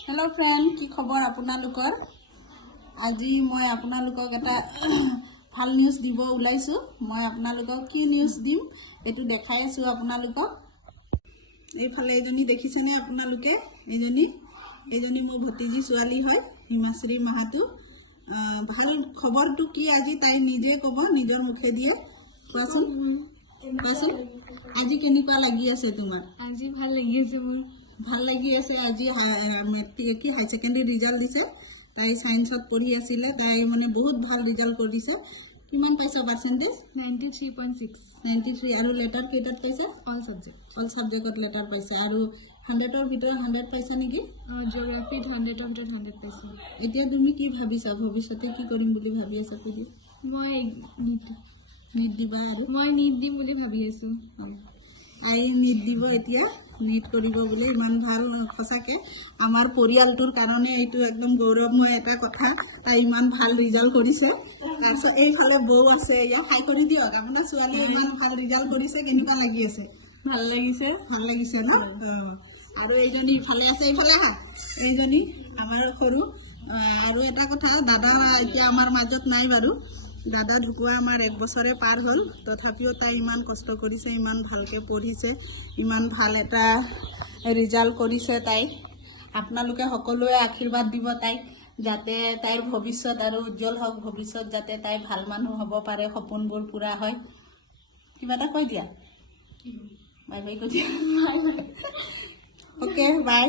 hello friend की खबर आपनालोकर আজি মই आपनालोকক এটা ভাল নিউজ দিব ওলাইছো মই आपनालोকক কি নিউজ দিম এটো দেখাই আছো आपनालोকক এইফালে এজনী দেখিছেনে आपनालोকে এজনী মোৰ ভতিজি ছোৱালী হয় হিমাশ্ৰী মাহাতু ভাল খবৰটো কি আজি তাই নিজে কব নিজৰ মুখে দিয়ে কোৱাচোন আজি কেনেকুৱা লাগি আছে তোমাৰ আজি ভাল লাগি আছে মোৰ ভাল লাগি আছে আজি মেট্ৰিক কি হাই সেকেন্ডাৰী ৰিজাল্ট দিছে তাই সায়েন্সত পঢ়ি আছিল তাই মানে বহুত ভাল ৰিজাল্ট কৰিছে কিমান পাইছা পাৰ্সেন্টেজ 93.6 93 আৰু লেটাৰ কেইটাত পাইছা অল সাবজেক্টত লেটাৰ পাইছা আৰু 100 ৰ ভিতৰত 100 পাইছা নেকি জিওগ্ৰাফিত 100 পাইছো এতিয়া তুমি কি ভাবিছা ভৱিষ্যতে কি কৰিম বুলি ভাবি আছা তুমি মই নিট দিবা আৰু মই নিট দিম বুলি ভাবি আছো আই নিট দিব এতিয়া নিট কৰিব বলে ইমান ভাল খসাকে আমাৰ পৰিয়ালটোৰ কাৰণে এইটো একদম গৌৰৱময় এটা কথা তাই ইমান ভাল ৰিজাল্ট কৰিছে তাৰছ এইফালে বৌ আছে ইয়া হাই কৰি দিয়ক আপোনাৰ ছোৱালী ইমান ভাল ৰিজাল্ট কৰিছে কেনেকুৱা লাগি আছে ভাল লাগিছে ন আৰু এইজনী ইফালে আছে ইফালে হা এইজনী আমাৰ সৰু আৰু এটা কথা দাদা এতিয়া আমাৰ মাজত নাই বাৰু দাদা ঢুকুৱা আমাৰ 1 বছৰে পাৰ হ'ল তথাপিও তাই ইমান কষ্ট কৰিছে ইমান ভালকে পঢ়িছে ইমান ভাল এটা ৰিজাল্ট কৰিছে তাই আপোনালোকে সকলোৱে আশীৰ্বাদ দিব তাই যাতে তাইৰ ভৱিষ্যত আৰু উজ্জ্বল হওক ভৱিষ্যত যাতে তাই ভাল মানুহ হ'ব পাৰে সপোনবোৰ পুৰা হয় কিবা এটা কৈ দিয়া বাই বাই কৈ দিয়া ওকে বাই